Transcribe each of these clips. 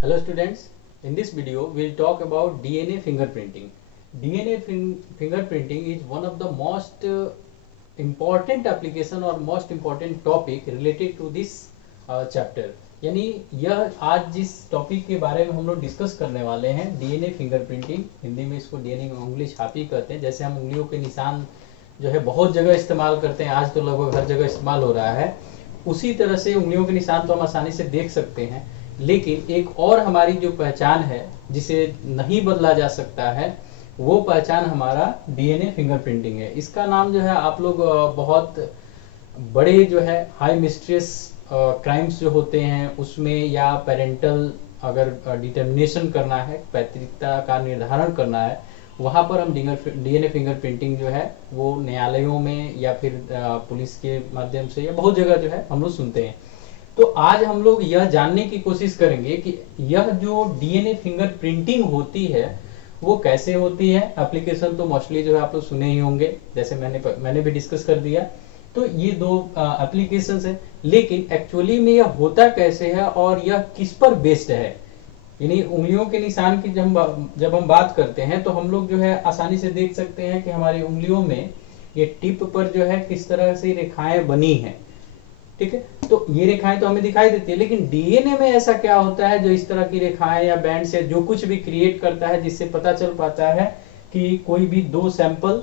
Hello students, in this video we'll talk about DNA fingerprinting. DNA fingerprinting is one of the most important application or most important topic related to this chapter. यानी यह आज जिस topic के बारे में हम लोग discuss करने वाले हैं डीएनए फिंगरप्रिंटिंग, हिंदी में इसको डीएनए इंग्लिश हापी कहते हैं। जैसे हम उंगलियों के निशान जो है बहुत जगह इस्तेमाल करते हैं, आज तो लगभग हर जगह इस्तेमाल हो रहा है, उसी तरह से उंगलियों के निशान तो हम आसानी से देख सकते हैं। लेकिन एक और हमारी जो पहचान है जिसे नहीं बदला जा सकता है, वो पहचान हमारा डीएनए फिंगरप्रिंटिंग है। इसका नाम जो है आप लोग बहुत बड़े जो है हाई मिस्ट्रियस क्राइम्स जो होते हैं उसमें, या पेरेंटल अगर डिटर्मिनेशन करना है, पैतृकता का निर्धारण करना है, वहां पर हम डीएनए फिंगरप्रिंटिंग जो है वो न्यायालयों में या फिर पुलिस के माध्यम से या बहुत जगह जो है हम लोग सुनते हैं। तो आज हम लोग यह जानने की कोशिश करेंगे कि यह जो डीएनए फिंगरप्रिंटिंग होती है वो कैसे होती है। एप्लीकेशन तो मोस्टली जो है आप लोग सुने ही होंगे, जैसे मैंने भी डिस्कस कर दिया। तो ये दो एप्लीकेशंस है, लेकिन एक्चुअली में यह होता कैसे है और यह किस पर बेस्ड है। यानी उंगलियों के निशान की जब हम बात करते हैं तो हम लोग जो है आसानी से देख सकते हैं कि हमारी उंगलियों में ये टिप पर जो है किस तरह से रेखाएं बनी हैं, ठीक है। तो ये रेखाएं तो हमें दिखाई देती है, लेकिन डीएनए में ऐसा क्या होता है जो इस तरह की रेखाएं या बैंड से जो कुछ भी क्रिएट करता है, जिससे पता चल पाता है कि कोई भी दो सैंपल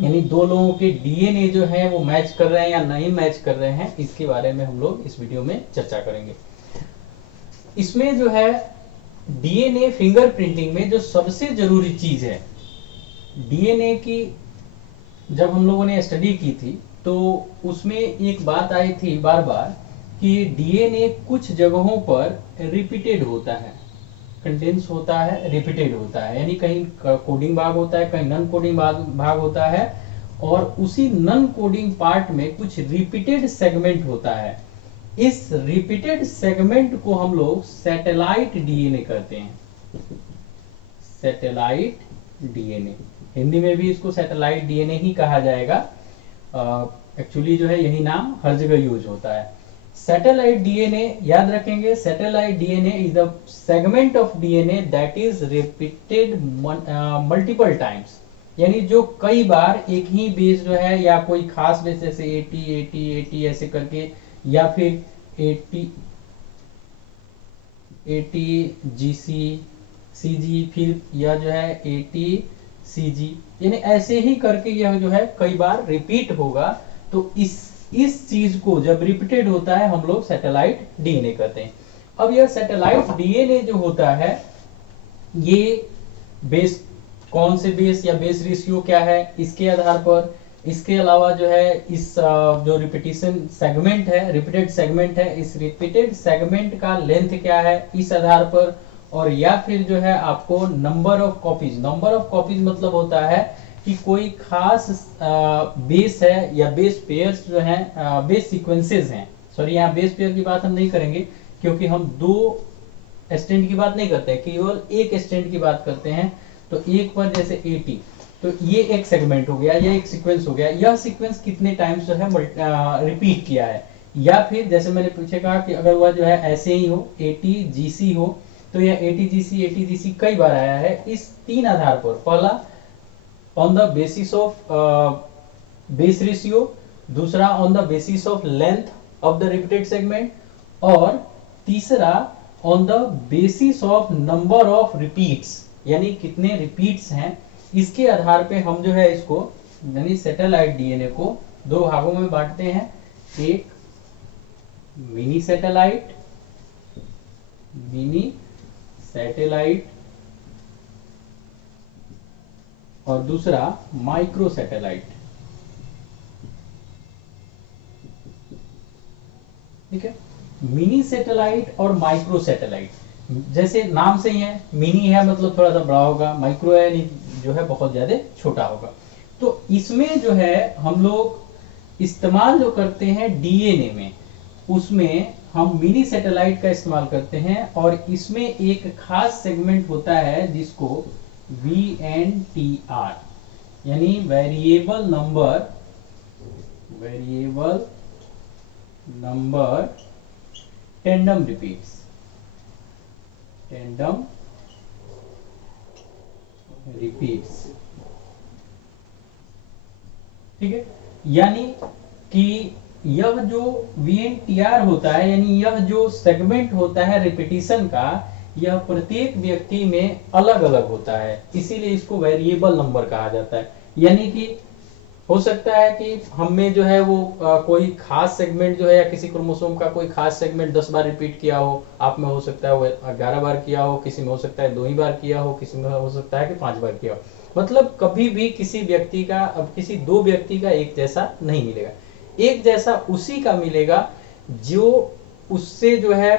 यानी दो लोगों के डीएनए जो है वो मैच कर रहे हैं या नहीं मैच कर रहे हैं। इसके बारे में हम लोग इस वीडियो में चर्चा करेंगे। इसमें जो है डीएनए फिंगरप्रिंटिंग में जो सबसे जरूरी चीज है, डीएनए की जब हम लोगों ने स्टडी की थी तो उसमें एक बात आई थी बार बार कि डीएनए कुछ जगहों पर रिपीटेड होता है, कंटेंस होता है, रिपीटेड होता है। यानी कहीं कोडिंग भाग होता है, कहीं नॉन कोडिंग भाग होता है, और उसी नॉन कोडिंग पार्ट में कुछ रिपीटेड सेगमेंट होता है। इस रिपीटेड सेगमेंट को हम लोग सैटेलाइट डीएनए कहते हैं। सैटेलाइट डीएनए, हिंदी में भी इसको सैटेलाइट डीएनए ही कहा जाएगा। एक्चुअली जो है यही नाम हर जगह यूज होता है। सैटेलाइट डीएनए याद रखेंगे, satellite DNA is the segment of DNA that is repeated multiple times. यानी जो कई बार एक ही बेस जो है या कोई खास बेस जैसे 80 80 80 ऐसे करके, या फिर 80 80 जीसी सीजी, फिर यह जो है 80 सीजी, यानी ऐसे ही करके यह जो है कई बार रिपीट होगा। तो इस चीज को जब रिपीटेड होता है हम लोग सैटेलाइट डीएनए कहते हैं। अब यह सैटेलाइट डीएनए जो होता है, ये बेस कौन से बेस या बेस रेशियो क्या है इसके आधार पर, इसके अलावा जो है इस जो रिपीटेशन सेगमेंट है, रिपीटेड सेगमेंट है, इस रिपीटेड सेगमेंट का लेंथ क्या है इस आधार पर, और या फिर जो है आपको number of copies. Number of copies मतलब होता है कि कोई खास बेस है या बेस पेयर्स जो हैं, बेस सीक्वेंसेस हैं। सॉरी, यहाँ बेस पेयर की बात हम नहीं करेंगे क्योंकि हम दो स्टैंड की बात नहीं करते, केवल एक स्टैंड की बात करते हैं। तो एक पर जैसे 80, तो ये एक सेगमेंट हो गया, ये एक सीक्वेंस हो गया। यह सीक्वेंस कितने टाइम्स जो है रिपीट किया है, या फिर जैसे मैंने पीछे कहा कि अगर वह जो है ऐसे ही हो 80 जीसी हो, तो यह 80 जीसी कई बार आया है। इस तीन आधार पर, पहला on the basis of base ratio, दूसरा on the basis of length of the repeated segment, और तीसरा on the basis of number of repeats, यानी कितने रिपीट्स हैं। इसके आधार पे हम जो है इसको यानी सैटेलाइट डीएनए को दो भागों में बांटते हैं। एक मिनी सैटेलाइट और दूसरा माइक्रो सैटेलाइट, ठीक है। मिनी सैटेलाइट और माइक्रो सैटेलाइट, जैसे नाम से ही है, मिनी है मतलब थोड़ा सा बड़ा होगा, माइक्रो है जो है बहुत ज्यादा छोटा होगा। तो इसमें जो है हम लोग इस्तेमाल जो करते हैं डीएनए में, उसमें हम मिनी सैटेलाइट का इस्तेमाल करते हैं, और इसमें एक खास सेगमेंट होता है जिसको VNTR यानी variable number tandem repeats, tandem repeats, ठीक है। यानी कि यह जो VNTR होता है, यानी यह जो सेगमेंट होता है रिपीटिशन का, यह प्रत्येक व्यक्ति में अलग अलग होता है, इसीलिए इसको वेरिएबल नंबर कहा जाता है। यानी कि हो सकता है कि हम में जो है वो कोई खास सेगमेंट जो है, या किसी क्रोमोसोम का कोई खास सेगमेंट 10 बार रिपीट किया हो, आप में हो सकता है वो 11 बार किया हो, किसी में हो सकता है 2 ही बार किया हो, किसी में हो सकता है कि 5 बार किया हो। मतलब कभी भी किसी व्यक्ति का, अब किसी दो व्यक्ति का एक जैसा नहीं मिलेगा। एक जैसा उसी का मिलेगा जो उससे जो है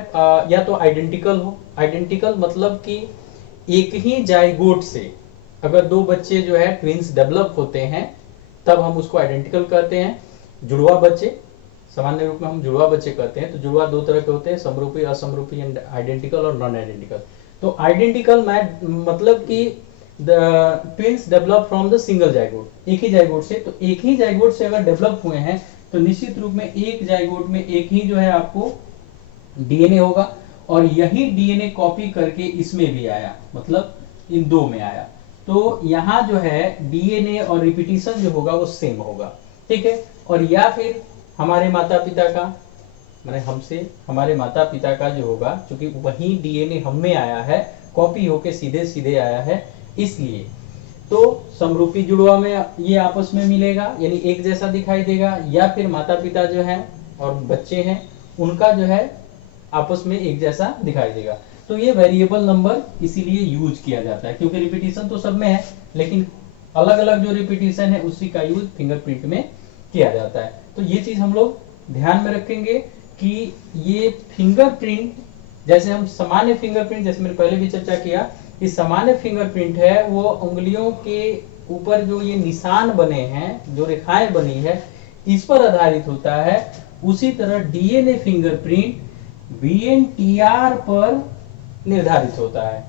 या तो आइडेंटिकल हो। आइडेंटिकल मतलब कि एक ही जाइगोट से अगर दो बच्चे जो है ट्विंस डेवलप होते हैं, तब हम उसको आइडेंटिकल कहते हैं। जुड़वा बच्चे, सामान्य रूप में हम जुड़वा बच्चे कहते हैं। तो जुड़वा दो तरह के होते हैं, समरूपी, असमरूपी, आइडेंटिकल और नॉन आइडेंटिकल। तो आइडेंटिकल मतलब कि the twins develop from the single zygote, एक ही जाइगोट से। तो एक ही जाइगोट से अगर डेवलप हुए हैं तो निश्चित रूप में एक जाइगोट में एक ही जो है आपको डीएनए होगा, और यही डीएनए कॉपी करके इसमें भी आया, मतलब इन दो में आया। तो यहाँ जो है डीएनए और रिपीटिशन जो होगा वो सेम होगा, ठीक है। और या फिर हमारे माता पिता का, माने हमसे हमारे माता पिता का जो होगा, क्योंकि वही डीएनए हम में आया है, कॉपी होके सीधे सीधे आया है, इसलिए तो समरूपी जुड़वा में ये आपस में मिलेगा, यानी एक जैसा दिखाई देगा। या फिर माता पिता जो है और बच्चे हैं, उनका जो है आपस में एक जैसा दिखाई देगा। तो ये वेरिएबल नंबर इसीलिए यूज किया जाता है, क्योंकि रिपीटिशन तो सब में है, लेकिन अलग अलग जो रिपीटिशन है उसी का यूज फिंगरप्रिंट में किया जाता है। तो ये चीज हम लोग ध्यान में रखेंगे कि ये फिंगरप्रिंट, जैसे हम सामान्य फिंगरप्रिंट, जैसे मैंने पहले भी चर्चा किया, कि सामान्य फिंगरप्रिंट है वो उंगलियों के ऊपर जो ये निशान बने हैं, जो रेखाएं बनी है, इस पर आधारित होता है। उसी तरह डीएनए फिंगरप्रिंट VNTR पर निर्धारित होता है।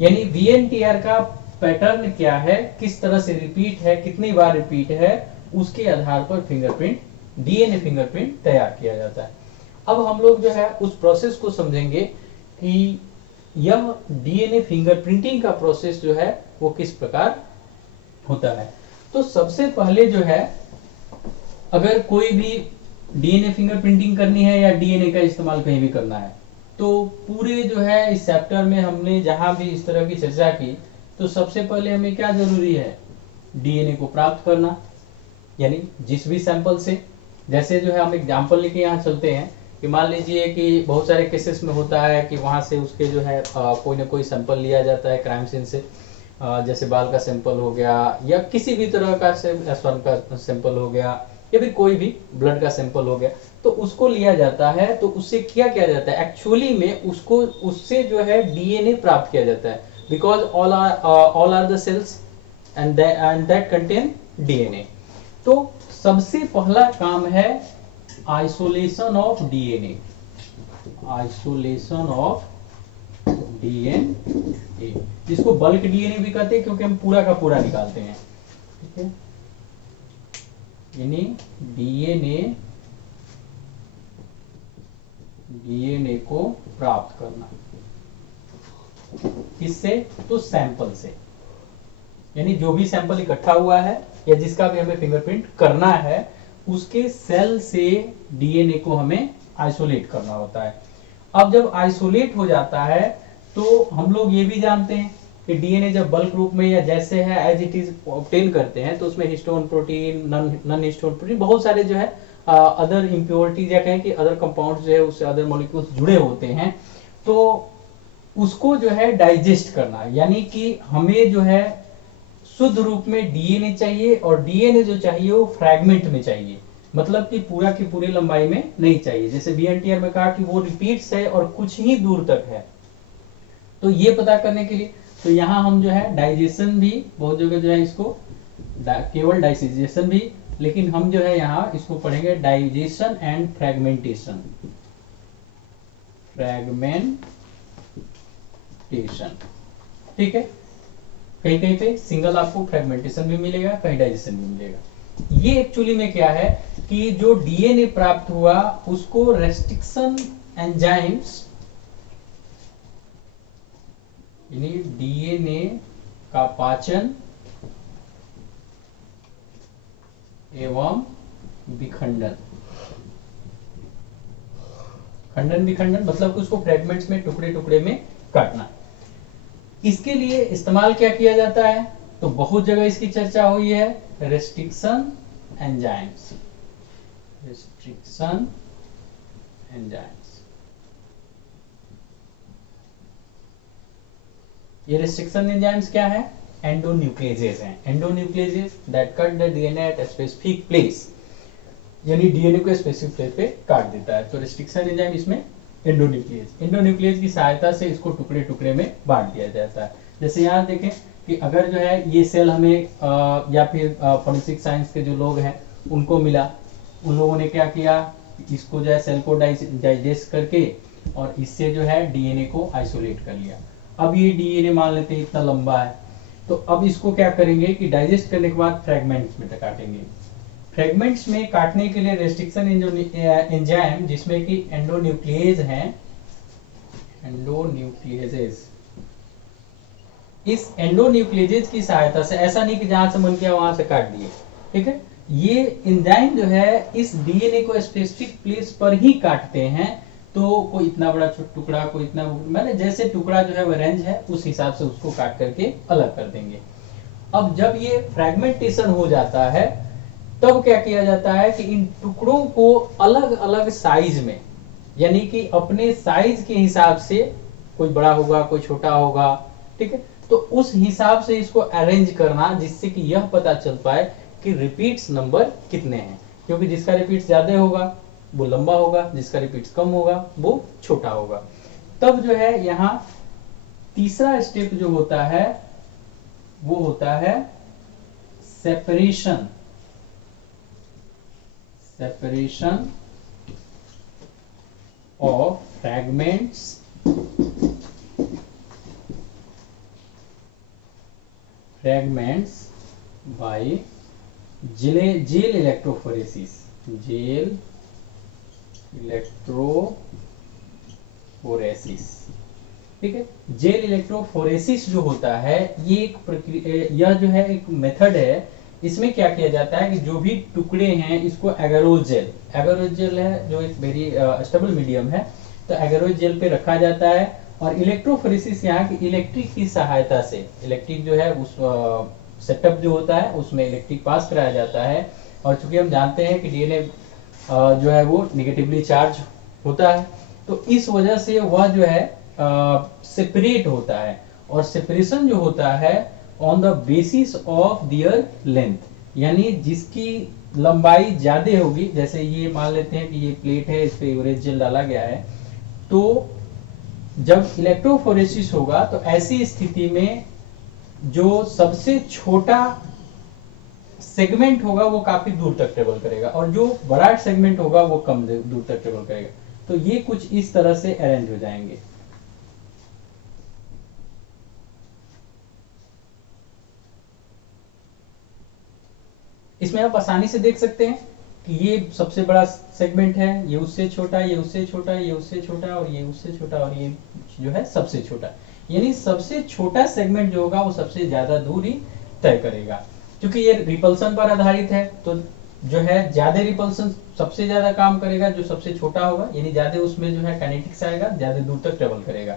यानी VNTR का पैटर्न क्या है, किस तरह से रिपीट है, कितनी बार रिपीट है, उसके आधार पर फिंगरप्रिंट, डीएनए फिंगरप्रिंट तैयार किया जाता है। अब हम लोग जो है उस प्रोसेस को समझेंगे कि यह डीएनए फिंगरप्रिंटिंग का प्रोसेस जो है वो किस प्रकार होता है। तो सबसे पहले जो है, अगर कोई भी डीएनए फिंगरप्रिंटिंग करनी है या डीएनए का इस्तेमाल कहीं भी करना है, तो पूरे जो है इस चैप्टर में हमने जहां भी इस तरह की चर्चा की, तो सबसे पहले हमें क्या जरूरी है, डीएनए को प्राप्त करना। यानी जिस भी सैंपल से, जैसे जो है हम एग्जांपल लेके यहाँ चलते हैं कि मान लीजिए कि बहुत सारे केसेस में होता है कि वहां से उसके जो है कोई ना कोई सैंपल लिया जाता है क्राइम सीन से, जैसे बाल का सैंपल हो गया, या किसी भी तरह का S1 का सैंपल हो गया, या फिर कोई भी ब्लड का सैंपल हो गया, तो उसको लिया जाता है। तो उससे क्या किया जाता है, एक्चुअली में उसको, उससे जो है डीएनए प्राप्त किया जाता है, because all are the cells and that contain DNA. तो सबसे पहला काम है isolation of DNA, isolation of DNA, जिसको बल्क डीएनए भी कहते हैं, क्योंकि हम पूरा का पूरा निकालते हैं, ठीक है। यानी डीएनए को प्राप्त करना किससे, तो सैंपल से। यानी जो भी सैंपल इकट्ठा हुआ है या जिसका भी हमें फिंगरप्रिंट करना है, उसके सेल से डीएनए को हमें आइसोलेट करना होता है। अब जब आइसोलेट हो जाता है तो हम लोग ये भी जानते हैं कि डीएनए जब बल्क रूप में या जैसे है एज इट इज ऑब्टेन करते हैं, तो उसमें histone protein, non histone protein, बहुत सारे जो है अदर इम्प्योरिटीज या कहें कि अदर कंपाउंड्स जो है उससे अदर मॉलिक्यूल्स जुड़े होते हैं। तो उसको जो है डाइजेस्ट करना, यानी कि हमें जो है शुद्ध रूप में डीएनए चाहिए, और डीएनए जो चाहिए वो फ्रैगमेंट में चाहिए, मतलब कि पूरा की पूरी लंबाई में नहीं चाहिए। जैसे VNTR में कहा कि वो रिपीट्स है और कुछ ही दूर तक है। तो ये पता करने के लिए तो यहाँ हम जो है डाइजेशन भी, बहुत जगह जो है इसको केवल डाइजेशन भी, लेकिन हम जो है यहाँ इसको पढ़ेंगे डाइजेशन एंड फ्रैगमेंटेशन, फ्रैगमेंटेशन, ठीक है। कहीं कहीं पे सिंगल आपको फ्रैगमेंटेशन भी मिलेगा, कहीं डाइजेशन भी मिलेगा। ये एक्चुअली में क्या है कि जो डीएनए प्राप्त हुआ उसको रेस्ट्रिक्शन एंजाइम्स यानी डीएनए का पाचन एवं विखंडन। खंडन विखंडन मतलब कि उसको फ्रेगमेंट्स में, टुकड़े टुकड़े में काटना। इसके लिए इस्तेमाल क्या किया जाता है, तो बहुत जगह इसकी चर्चा हुई है, रेस्ट्रिक्शन एंजाइम्स। रेस्ट्रिक्शन एंजाइम्स, ये रेस्ट्रिक्शन एंजाइम्स क्या है, एंडोन्यूक्लियेजेस हैं। Endonucleases that cut the DNA at a specific place, यानी डीएनए को स्पेसिफिक प्लेस पे काट देता है। तो रेस्ट्रिक्शन एंजाइम इसमें एंडोन्यूक्लियस की सहायता से इसको टुकड़े टुकड़े में बांट दिया जाता है। जैसे यहाँ देखें कि अगर जो है ये सेल हमें या फिर फोरेंसिक साइंस के जो लोग हैं उनको मिला, उन लोगों ने क्या किया, इसको जो है सेल को डाइजेस्ट करके और इससे जो है डीएनए को आइसोलेट कर लिया। अब ये डीएनए मान लेते हैं इतना लंबा है, तो अब इसको क्या करेंगे कि डाइजेस्ट करने के बाद फ्रेगमेंट्स में काटेंगे। फ्रेगमेंट्स में काटने के लिए रेस्ट्रिक्शन एंजाइम जिसमें कि एंडोन्यूक्लियेज हैं, एंडोन्यूक्लियेजेस, इस एंडोन्यूक्लियेजेस की सहायता से, ऐसा नहीं कि जहां से मन किया वहां से काट दिए, ठीक है, ये एंजाइम जो है इस डीएनए को स्पेसिफिक प्लेस पर ही काटते हैं। तो कोई इतना बड़ा टुकड़ा, कोई इतना, मैंने जैसे टुकड़ा जो है वो रेंज है उस हिसाब से उसको काट करके अलग कर देंगे। अब जब ये फ्रेगमेंटेशन हो जाता है तब क्या किया जाता है कि इन टुकड़ों को अलग अलग साइज में, यानी कि अपने साइज के हिसाब से, कोई बड़ा होगा कोई छोटा होगा, ठीक है, तो उस हिसाब से इसको अरेंज करना जिससे कि यह पता चल पाए कि रिपीट्स नंबर कितने हैं, क्योंकि जिसका रिपीट्स ज्यादा होगा वो लंबा होगा, जिसका रिपीट्स कम होगा वो छोटा होगा। तब जो है यहाँ तीसरा स्टेप जो होता है वो होता है separation. Separation of fragments by gel electrophoresis. Gel electrophoresis, ठीक है। जेल इलेक्ट्रोफोरेसिस जो होता है ये एक प्रक्रिया, यह जो है एक मेथड है। इसमें क्या किया जाता है कि जो भी टुकड़े हैं इसको एगारोज जेल है जो एक वेरी स्टेबल मीडियम है, तो एगारोज जेल पे रखा जाता है और इलेक्ट्रोफोरेसिस यहाँ की इलेक्ट्रिक की सहायता से, इलेक्ट्रिक जो है उस सेटअप जो होता है उसमें इलेक्ट्रिक पास कराया जाता है। और चूंकि हम जानते हैं कि डीएनए जो है वो निगेटिवली चार्ज होता है, तो इस वजह से वह जो है सेपरेट होता है। और सेपरेशन जो होता है on the basis of their length, यानी जिसकी लंबाई ज्यादा होगी, जैसे ये मान लेते हैं कि ये प्लेट है, इस पे यूरेज जेल डाला गया है, तो जब इलेक्ट्रोफोरेसिस होगा तो ऐसी स्थिति में जो सबसे छोटा सेगमेंट होगा वो काफी दूर तक ट्रेवल करेगा और जो बड़ा सेगमेंट होगा वो कम दूर तक ट्रेवल करेगा। तो ये कुछ इस तरह से अरेंज हो जाएंगे। इसमें आप आसानी से देख सकते हैं कि ये सबसे बड़ा सेगमेंट है, ये उससे छोटा, ये उससे छोटा, ये उससे छोटा और ये उससे छोटा और ये जो है सबसे छोटा, यानी सबसे छोटा सेगमेंट जो होगा वो सबसे ज्यादा दूरी तय करेगा। क्योंकि ये रिपल्सन पर आधारित है तो जो है ज्यादा रिपल्सन सबसे ज्यादा काम करेगा, जो सबसे छोटा होगा यानी ज्यादा उसमें जो है काइनेटिक्स आएगा, ज्यादा दूर तक ट्रेवल करेगा।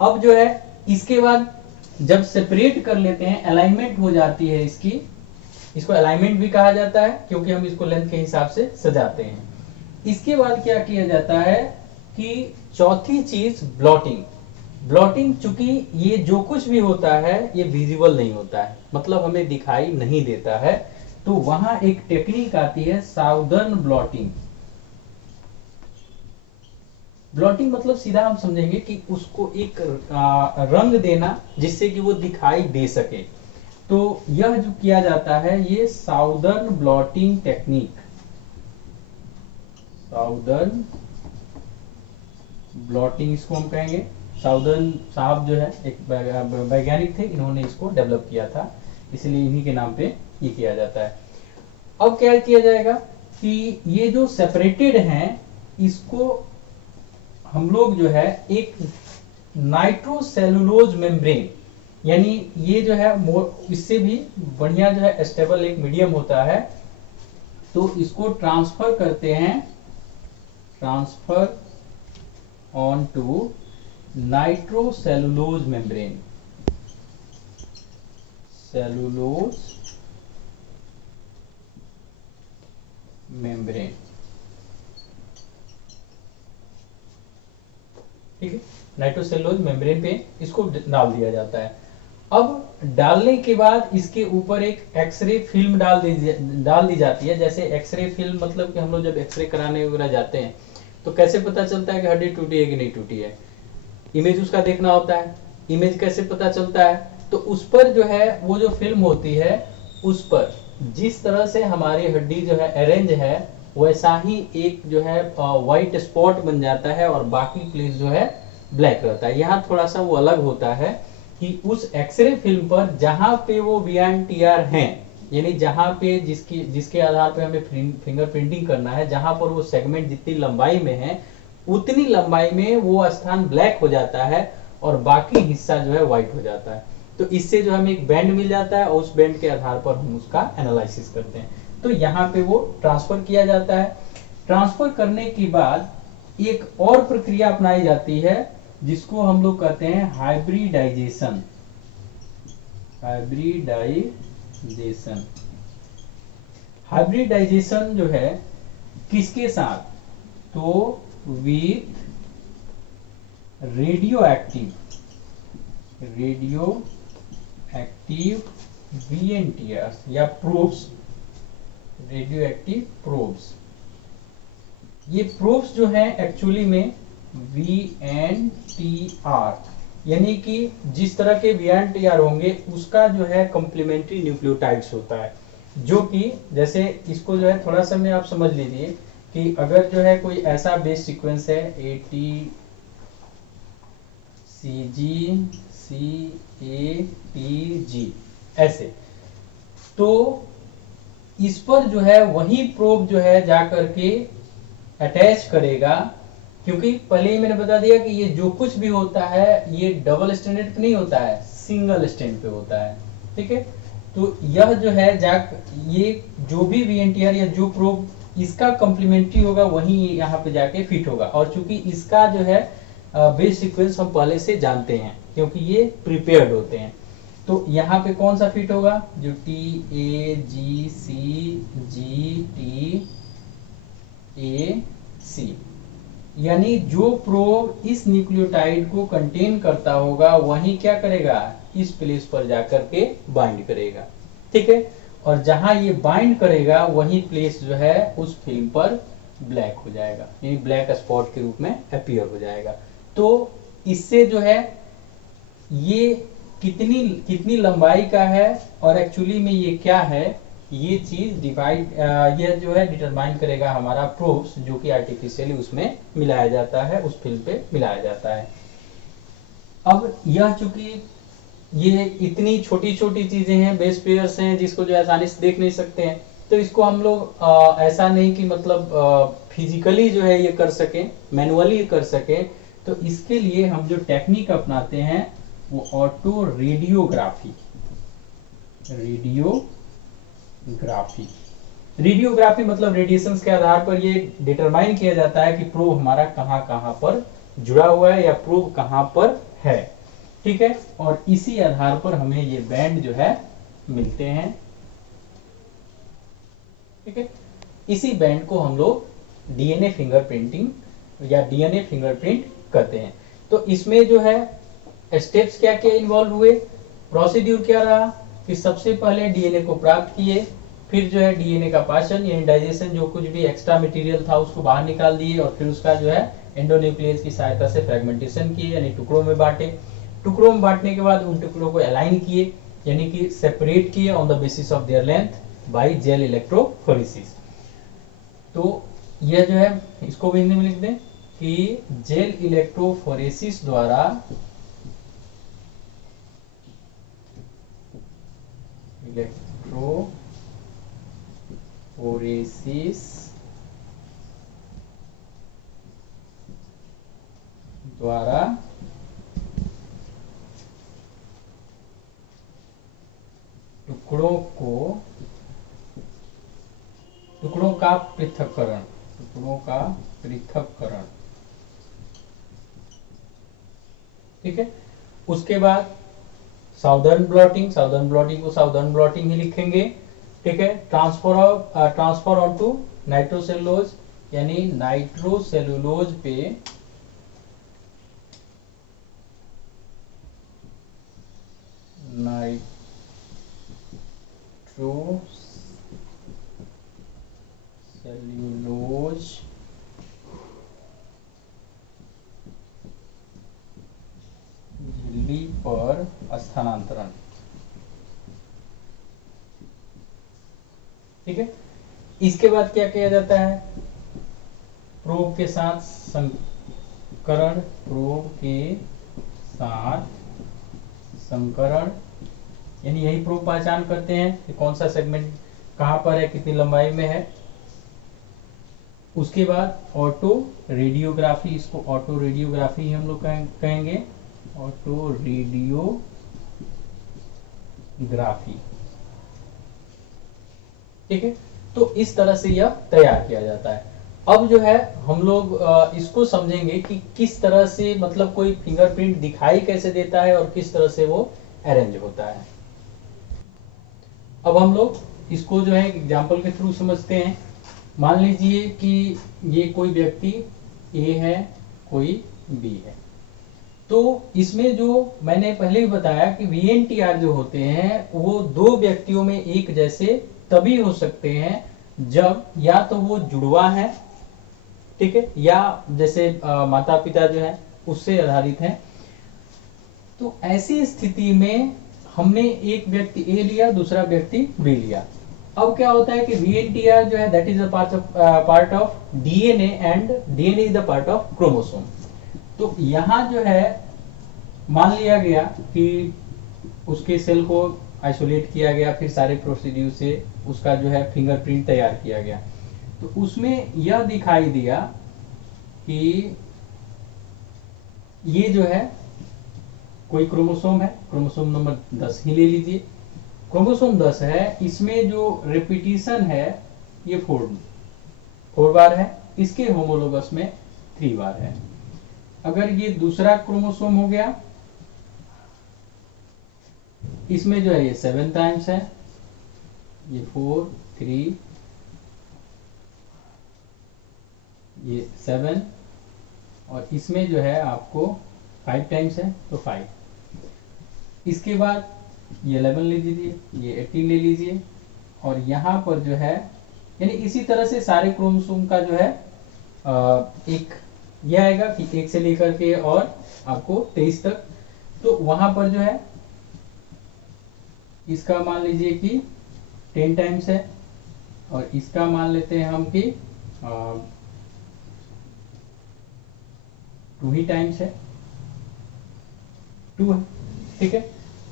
अब जो है इसके बाद जब सेपरेट कर लेते हैं, अलाइनमेंट हो जाती है इसकी, इसको अलाइनमेंट भी कहा जाता है क्योंकि हम इसको लेंथ के हिसाब से सजाते हैं। इसके बाद क्या किया जाता है कि चौथी चीज ब्लॉटिंग। ब्लॉटिंग, चूंकि ये जो कुछ भी होता है ये विजिबल नहीं होता है, मतलब हमें दिखाई नहीं देता है, तो वहां एक टेक्निक आती है साउदर्न ब्लॉटिंग। ब्लॉटिंग मतलब सीधा हम समझेंगे कि उसको एक रंग देना जिससे कि वो दिखाई दे सके। तो यह जो किया जाता है ये southern blotting technique, southern blotting इसको हम कहेंगे। साउदर्न साहब जो है एक वैज्ञानिक थे, इन्होंने इसको डेवलप किया था, इसलिए इन्हीं के नाम पे ये किया जाता है। अब क्या किया जाएगा कि ये जो सेपरेटेड हैं इसको हम लोग जो है एक नाइट्रोसेलुलोज मेम्ब्रेन, यानी ये जो है इससे भी बढ़िया जो है स्टेबल एक मीडियम होता है, तो इसको ट्रांसफर करते हैं, transfer on to nitrocellulose membrane, cellulose membrane, ठीक है, नाइट्रोसेलुलोज मेम्ब्रेन पे इसको डाल दिया जाता है। अब डालने के बाद इसके ऊपर एक एक्सरे फिल्म डाल दी जाती है। जैसे एक्सरे फिल्म मतलब कि हम लोग जब एक्सरे कराने वगैरह जाते हैं तो कैसे पता चलता है कि हड्डी टूटी है कि नहीं टूटी है, इमेज उसका देखना होता है। इमेज कैसे पता चलता है, तो उस पर जो है वो जो फिल्म होती है उस पर जिस तरह से हमारी हड्डी जो है अरेंज है वैसा ही एक जो है व्हाइट स्पॉट बन जाता है और बाकी प्लेस जो है ब्लैक रहता है। यहाँ थोड़ा सा वो अलग होता है कि उस एक्सरे फिल्म पर जहां पे वो VNTR हैं, यानी जहां पे जिसके आधार पे हमें फिंगरप्रिंटिंग करना है, जहां पर वो सेगमेंट जितनी लंबाई में है उतनी लंबाई में वो स्थान ब्लैक हो जाता है और बाकी हिस्सा जो है व्हाइट हो जाता है। तो इससे जो हमें एक बैंड मिल जाता है और उस बैंड के आधार पर हम उसका एनालिसिस करते हैं। तो यहाँ पे वो ट्रांसफर किया जाता है। ट्रांसफर करने के बाद एक और प्रक्रिया अपनाई जाती है जिसको हम लोग कहते हैं हाइब्रिडाइजेशन, हाइब्रिडाइजेशन। हाइब्रिडाइजेशन जो है किसके साथ, तो विथ रेडियो एक्टिव VNTR या प्रोब्स, रेडियो एक्टिव प्रोब्स। ये प्रोब्स जो है एक्चुअली में VNTR, यानी कि जिस तरह के VNTR होंगे उसका जो है कॉम्प्लीमेंट्री न्यूक्लियोटाइड्स होता है, जो कि जैसे इसको जो है थोड़ा सा में आप समझ लीजिए कि अगर जो है कोई ऐसा बेस सीक्वेंस है ATCGCATG ऐसे, तो इस पर जो है वही प्रोब जो है जाकर के अटैच करेगा, क्योंकि पहले ही मैंने बता दिया कि ये जो कुछ भी होता है ये डबल स्टैंडर्ड पे नहीं होता है, सिंगल स्टैंड पे होता है, ठीक है। तो यह जो है ये जो भी VNTR या जो प्रोब इसका कॉम्प्लीमेंट्री होगा वही यहाँ पे जाके फिट होगा। और चूंकि इसका जो है बेस सीक्वेंस हम पहले से जानते हैं क्योंकि ये प्रिपेयर्ड होते हैं, तो यहाँ पे कौन सा फिट होगा, जो TAGCGTAC, यानी जो प्रोब इस न्यूक्लियोटाइड को कंटेन करता होगा वही क्या करेगा, इस प्लेस पर जाकर के बाइंड करेगा, ठीक है। और जहां ये बाइंड करेगा वही प्लेस जो है उस फिल्म पर ब्लैक हो जाएगा, यानी ब्लैक स्पॉट के रूप में अपीयर हो जाएगा। तो इससे जो है ये कितनी लंबाई का है और एक्चुअली में ये क्या है, ये चीज ये जो है डिटरमाइन करेगा हमारा प्रोब्स, जो कि आर्टिफिशियली उसमें मिलाया जाता है, उस फिल्म पे मिलाया जाता है। अब यह चूंकि ये इतनी छोटी छोटी चीजें हैं, बेस पेयर्स हैं, जिसको जो आसानी से देख नहीं सकते हैं, तो इसको हम लोग ऐसा नहीं कि मतलब फिजिकली जो है ये कर सके, मैनुअली कर सके, तो इसके लिए हम जो टेक्निक अपनाते हैं वो ऑटो रेडियोग्राफी, रेडियोग्राफी मतलब रेडिएशन के आधार पर ये डिटरमाइन किया जाता है कि प्रोब हमारा कहाँ कहाँ पर जुड़ा हुआ है या प्रोब कहाँ पर है, ठीक है। और इसी आधार पर हमें ये बैंड जो है मिलते हैं, ठीक है। इसी बैंड को हम लोग DNA फिंगरप्रिंटिंग या DNA फिंगरप्रिंट कहते हैं। तो इसमें जो है स्टेप्स क्या क्या इन्वॉल्व हुए, प्रोसीड्यूर क्या रहा कि सबसे पहले DNA को प्राप्त किए, फिर जो है DNA का पाचन यानी डाइजेशन, जो कुछ भी एक्स्ट्रा मटेरियल था उसको बाहर निकाल दिए और फिर उसका जो है एंडोन्यूक्लियस की सहायता से फ्रेगमेंटेशन किए, यानी टुकड़ों में बांटे। टुकड़ों में बांटने के बाद उन टुकड़ों को अलाइन किए, यानी कि सेपरेट किए on the basis of their length bye gel electrophoresis. तो यह जो है इसको भी हिंदी में लिख दें कि जेल इलेक्ट्रोफोरेसिस द्वारा टुकड़ों का पृथक्करण, ठीक है। उसके बाद साउदर्न ब्लॉटिंग को साउदर्न ब्लॉटिंग ही लिखेंगे, ठीक है। ट्रांसफर ऑन टू नाइट्रोसेलुलोज, यानी नाइट्रोसेलुलोज पे नाइट्रोसेलुलोज झिल्ली पर स्थानांतरण, ठीक है। इसके बाद क्या किया जाता है, प्रोब के साथ संकरण, यानी यही प्रोब पहचान करते हैं कि कौन सा सेगमेंट कहां पर है, कितनी लंबाई में है। उसके बाद ऑटो रेडियोग्राफी, इसको ऑटो रेडियोग्राफी हम लोग कहेंगे, ऑटो रेडियोग्राफी, ठीक है। तो इस तरह से यह तैयार किया जाता है। अब जो है हम लोग इसको समझेंगे कि किस तरह से, मतलब कोई फिंगरप्रिंट दिखाई कैसे देता है और किस तरह से वो अरेंज होता है। अब हम लोग इसको जो है एग्जांपल के थ्रू समझते हैं। मान लीजिए कि ये कोई व्यक्ति ए है, कोई बी है। तो इसमें जो मैंने पहले ही बताया कि VNTR जो होते हैं वो दो व्यक्तियों में एक जैसे तभी हो सकते हैं जब या तो वो जुड़वा है, ठीक है, या जैसे माता पिता जो है उससे आधारित है। तो ऐसी स्थिति में हमने एक व्यक्ति ए लिया, दूसरा व्यक्ति बी लिया। अब क्या होता है कि VNTR जो है that is a part of DNA and DNA is the part of chromosome. तो यहां जो है मान लिया गया कि उसके सेल को आइसोलेट किया गया, फिर सारे प्रोसीड्यूर से उसका जो है फिंगरप्रिंट तैयार किया गया। तो उसमें यह दिखाई दिया कि ये जो है कोई क्रोमोसोम है, क्रोमोसोम नंबर 10 ही ले लीजिए। क्रोमोसोम 10 है, इसमें जो रिपीटिशन है ये 4 बार है, इसके होमोलोगस में 3 बार है। अगर ये दूसरा क्रोमोसोम हो गया, इसमें जो है ये 7 टाइम्स है, ये 4 3 ये 7, और इसमें जो है आपको 5 टाइम्स है तो 5। इसके बाद ये 11 ले लीजिए, ये 18 ले लीजिए, और यहाँ पर जो है यानी इसी तरह से सारे क्रोमोसोम का जो है एक ये आएगा कि 1 से लेकर के और आपको 23 तक। तो वहां पर जो है इसका मान लीजिए कि 10 टाइम्स है, और इसका मान लेते हैं हम कि 2 ही टाइम्स है, 2 है, ठीक है।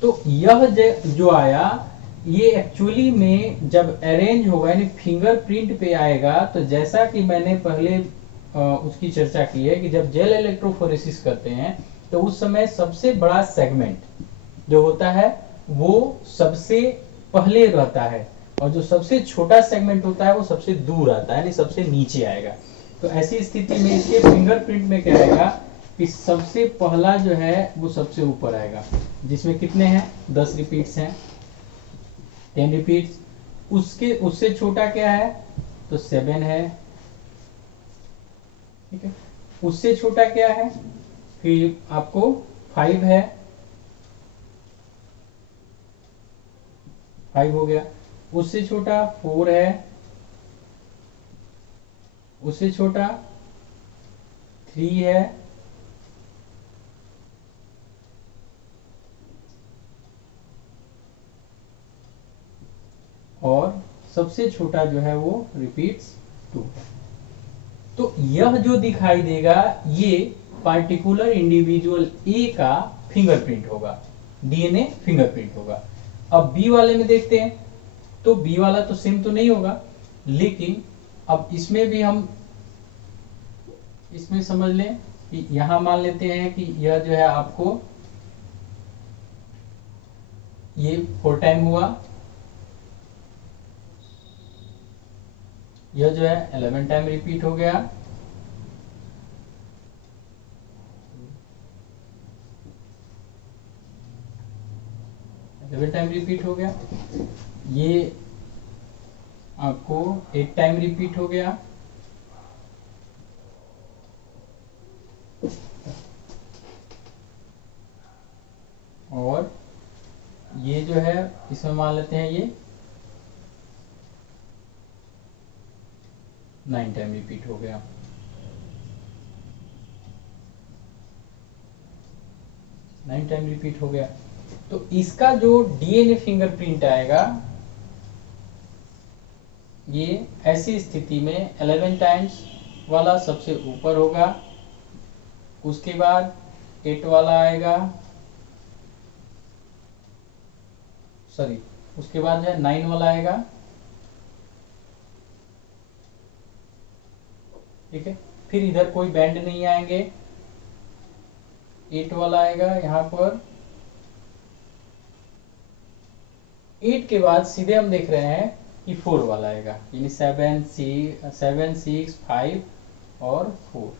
तो यह जो आया ये एक्चुअली में जब अरेंज होगा यानी फिंगरप्रिंट पे आएगा, तो जैसा कि मैंने पहले उसकी चर्चा की है कि जब जेल इलेक्ट्रोफोरेसिस करते हैं तो उस समय सबसे बड़ा सेगमेंट जो होता है वो सबसे पहले रहता है, और जो सबसे छोटा सेगमेंट होता है वो सबसे दूर आता है, यानी सबसे नीचे आएगा। तो ऐसी स्थिति में इसके फिंगरप्रिंट में क्या आएगा कि सबसे पहला जो है वो सबसे ऊपर आएगा, जिसमें कितने हैं 10 रिपीट्स हैं, 10 रिपीट्स। उससे छोटा क्या है तो 7 है, ठीक है। उससे छोटा क्या है कि आपको 5 है, 5 हो गया। उससे छोटा 4 है, उससे छोटा 3 है, और सबसे छोटा जो है वो रिपीट्स 2 है। तो यह जो दिखाई देगा ये पार्टिकुलर इंडिविजुअल ए का फिंगरप्रिंट होगा, डीएनए फिंगरप्रिंट होगा। अब बी वाले में देखते हैं, तो बी वाला तो सेम तो नहीं होगा, लेकिन अब इसमें भी हम इसमें समझ लें कि यहां मान लेते हैं कि यह जो है आपको ये 4 टाइम हुआ, यह जो है 11 टाइम रिपीट हो गया, टाइम रिपीट हो गया, ये आपको 8 टाइम रिपीट हो गया, और ये जो है इसमें मान लेते हैं ये 9 टाइम रिपीट हो गया। टाइम रिपीट हो गया। तो इसका जो डीएनए फिंगरप्रिंट आएगा ये ऐसी स्थिति में 11 टाइम्स वाला सबसे ऊपर होगा, उसके बाद 8 वाला आएगा, सॉरी उसके बाद जो है 9 वाला आएगा, ठीक है। फिर इधर कोई बैंड नहीं आएंगे, 8 वाला आएगा यहां पर। 8 के बाद सीधे हम देख रहे हैं कि 4 वाला आएगा, यानी 7 6 5 और 4।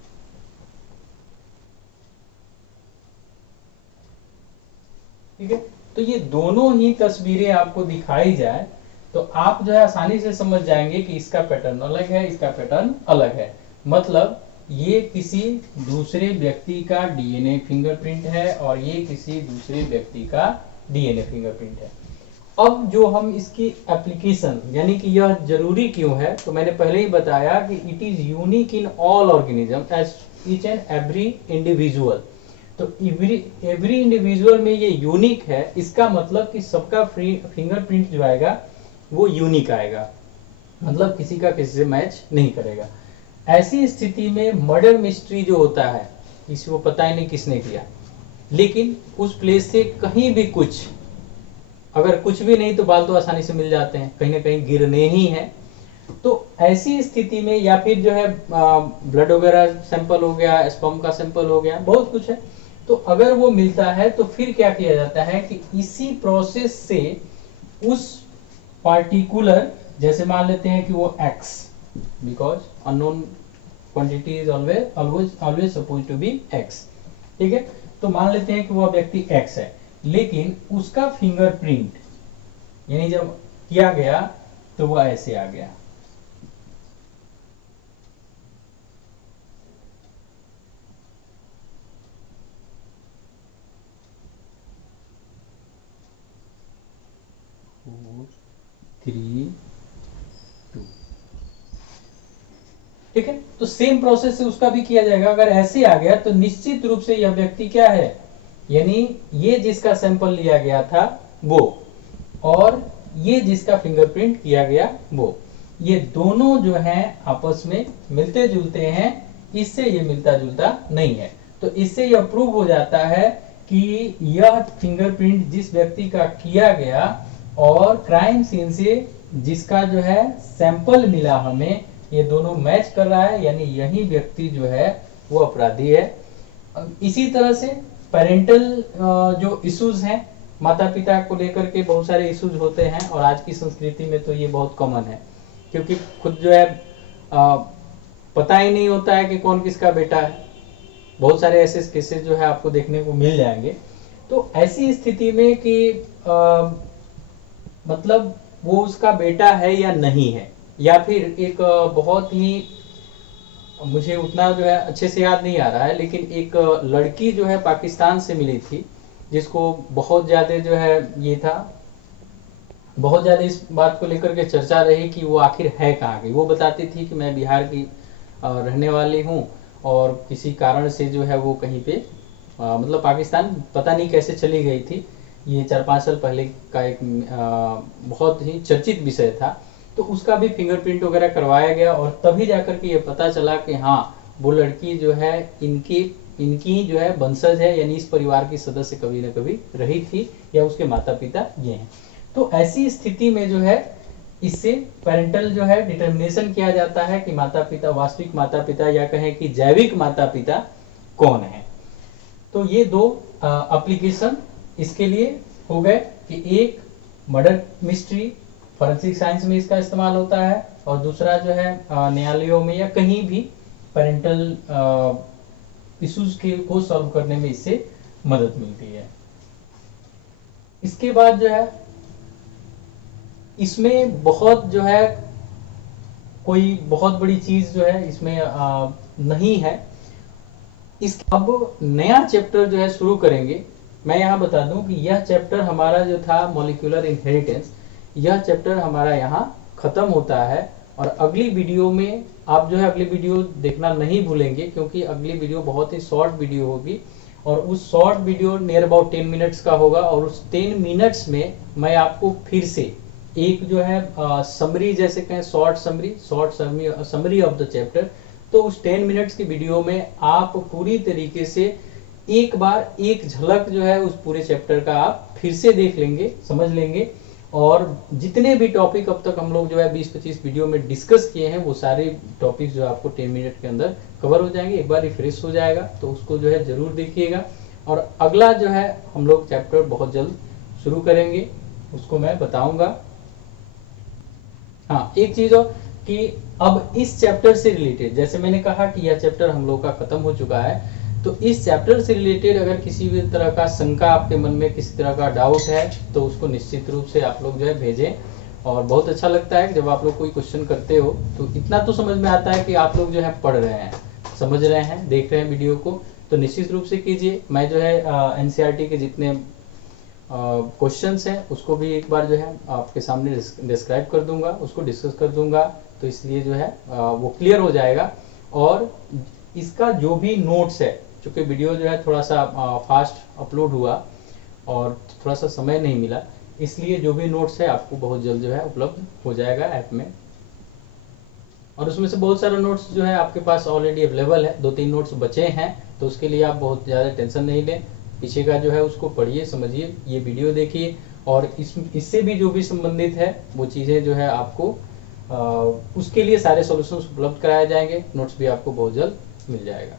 ठीक है, तो ये दोनों ही तस्वीरें आपको दिखाई जाए तो आप जो है आसानी से समझ जाएंगे कि इसका पैटर्न अलग है, इसका पैटर्न अलग है। मतलब ये किसी दूसरे व्यक्ति का डीएनए फिंगरप्रिंट है और ये किसी दूसरे व्यक्ति का डीएनए फिंगरप्रिंट है। अब जो हम इसकी एप्लीकेशन, यानी कि यह जरूरी क्यों है, तो मैंने पहले ही बताया कि it is unique in all organism as each and every individual. तो एवरी इंडिविजुअल में ये यूनिक है, इसका मतलब कि सबका फिंगरप्रिंट जो आएगा वो यूनिक आएगा, मतलब किसी का किसी से मैच नहीं करेगा। ऐसी स्थिति में मर्डर मिस्ट्री जो होता है, किसी को पता ही नहीं किसने किया, लेकिन उस प्लेस से कहीं भी कुछ, अगर कुछ भी नहीं तो बाल तो आसानी से मिल जाते हैं, कहीं ना कहीं गिरने ही है। तो ऐसी स्थिति में या फिर जो है ब्लड वगैरह सैंपल हो गया, स्पर्म का सैंपल हो गया, बहुत कुछ है, तो अगर वो मिलता है तो फिर क्या किया जाता है कि इसी प्रोसेस से उस पार्टिकुलर, जैसे मान लेते हैं कि वो x, because unknown quantity is always suppose to be x, ठीक है। तो मान लेते हैं कि वो व्यक्ति x है, लेकिन उसका फिंगरप्रिंट यानी जब किया गया तो वो ऐसे आ गया। थ्री टू, ठीक है। तो सेम प्रोसेस से उसका भी किया जाएगा। अगर ऐसे आ गया तो निश्चित रूप से यह व्यक्ति क्या है, यानी ये जिसका सैंपल लिया गया था वो, और ये जिसका फिंगरप्रिंट किया गया वो, ये दोनों जो हैं आपस में मिलते जुलते हैं, इससे ये मिलता जुलता नहीं है। तो इससे यह प्रूव हो जाता है कि यह फिंगरप्रिंट जिस व्यक्ति का किया गया और क्राइम सीन से जिसका जो है सैंपल मिला हमें, ये दोनों मैच कर रहा है, यानी यही व्यक्ति जो है वो अपराधी है। इसी तरह से पेरेंटल जो इश्यूज हैं, माता पिता को लेकर के बहुत सारे इश्यूज होते हैं, और आज की संस्कृति में तो ये बहुत कॉमन है, क्योंकि खुद जो है पता ही नहीं होता है कि कौन किसका बेटा है। बहुत सारे ऐसे केसेस जो है आपको देखने को मिल जाएंगे। तो ऐसी स्थिति में कि मतलब वो उसका बेटा है या नहीं है, या फिर एक बहुत ही, मुझे उतना जो है अच्छे से याद नहीं आ रहा है, लेकिन एक लड़की जो है पाकिस्तान से मिली थी, जिसको बहुत ज्यादा जो है ये था, बहुत ज्यादा इस बात को लेकर के चर्चा रही कि वो आखिर है कहाँ की। वो बताती थी कि मैं बिहार की रहने वाली हूँ, और किसी कारण से जो है वो कहीं पे मतलब पाकिस्तान पता नहीं कैसे चली गई थी। ये 4-5 साल पहले का एक बहुत ही चर्चित विषय था। तो उसका भी फिंगरप्रिंट वगैरह करवाया गया, और तभी जाकर के ये पता चला कि हाँ वो लड़की जो है इनकी जो है वंशज है, यानी इस परिवार की सदस्य कभी न कभी रही थी, या उसके माता पिता ये हैं। तो ऐसी स्थिति में जो है इससे पेरेंटल जो है डिटर्मिनेशन किया जाता है कि माता पिता, वास्तविक माता पिता या कहें कि जैविक माता पिता कौन है। तो ये दो एप्लीकेशन इसके लिए हो गए कि एक मर्डर मिस्ट्री, फोरेंसिक साइंस में इसका इस्तेमाल होता है, और दूसरा जो है न्यायालयों में या कहीं भी पेरेंटल इश्यूज के को सॉल्व करने में इससे मदद मिलती है। इसके बाद जो है इसमें बहुत जो है कोई बहुत बड़ी चीज जो है इसमें नहीं है। इस अब नया चैप्टर जो है शुरू करेंगे। मैं यहाँ बता दूं कि यह चैप्टर हमारा जो था मॉलिक्यूलर इनहेरिटेंस, यह चैप्टर हमारा यहाँ खत्म होता है। और अगली वीडियो में आप जो है अगली वीडियो देखना नहीं भूलेंगे, क्योंकि अगली वीडियो बहुत ही शॉर्ट वीडियो होगी और उस short video near about 10 minutes का होगा। और उस 10 मिनट्स में मैं आपको फिर से एक जो है समरी, जैसे कहें short summary of the chapter, तो उस 10 मिनट्स की वीडियो में आप पूरी तरीके से एक बार एक झलक जो है उस पूरे चैप्टर का आप फिर से देख लेंगे, समझ लेंगे। और जितने भी टॉपिक अब तक हम लोग जो है 20-25 वीडियो में डिस्कस किए हैं, वो सारे टॉपिक जो आपको 10 मिनट के अंदर कवर हो जाएंगे। एक बार रिफ्रेश हो जाएगा, तो उसको जो है जरूर देखिएगा। और अगला जो है हम लोग चैप्टर बहुत जल्द शुरू करेंगे, उसको मैं बताऊंगा। हाँ, एक चीज और कि अब इस चैप्टर से रिलेटेड, जैसे मैंने कहा कि यह चैप्टर हम लोग का खत्म हो चुका है, तो इस चैप्टर से रिलेटेड अगर किसी भी तरह का शंका आपके मन में, किसी तरह का डाउट है, तो उसको निश्चित रूप से आप लोग जो है भेजें। और बहुत अच्छा लगता है जब आप लोग कोई क्वेश्चन करते हो, तो इतना तो समझ में आता है कि आप लोग जो है पढ़ रहे हैं, समझ रहे हैं, देख रहे हैं वीडियो को। तो निश्चित रूप से कीजिए। मैं जो है एनसीईआरटी के जितने क्वेश्चंस हैं उसको भी एक बार जो है आपके सामने डिस्क्राइब कर दूंगा, उसको डिस्कस कर दूंगा, तो इसलिए जो है वो क्लियर हो जाएगा। और इसका जो भी नोट्स है, चूंकि वीडियो जो है थोड़ा सा फास्ट अपलोड हुआ और थोड़ा सा समय नहीं मिला, इसलिए जो भी नोट्स है आपको बहुत जल्द जो है उपलब्ध हो जाएगा ऐप में। और उसमें से बहुत सारे नोट्स जो है आपके पास ऑलरेडी अवेलेबल है, 2-3 नोट्स बचे हैं, तो उसके लिए आप बहुत ज़्यादा टेंशन नहीं लें। पीछे का जो है उसको पढ़िए, समझिए, ये वीडियो देखिए, और इससे भी जो भी संबंधित है वो चीज़ें जो है आपको उसके लिए सारे सॉल्यूशंस उपलब्ध कराए जाएंगे। नोट्स भी आपको बहुत जल्द मिल जाएगा।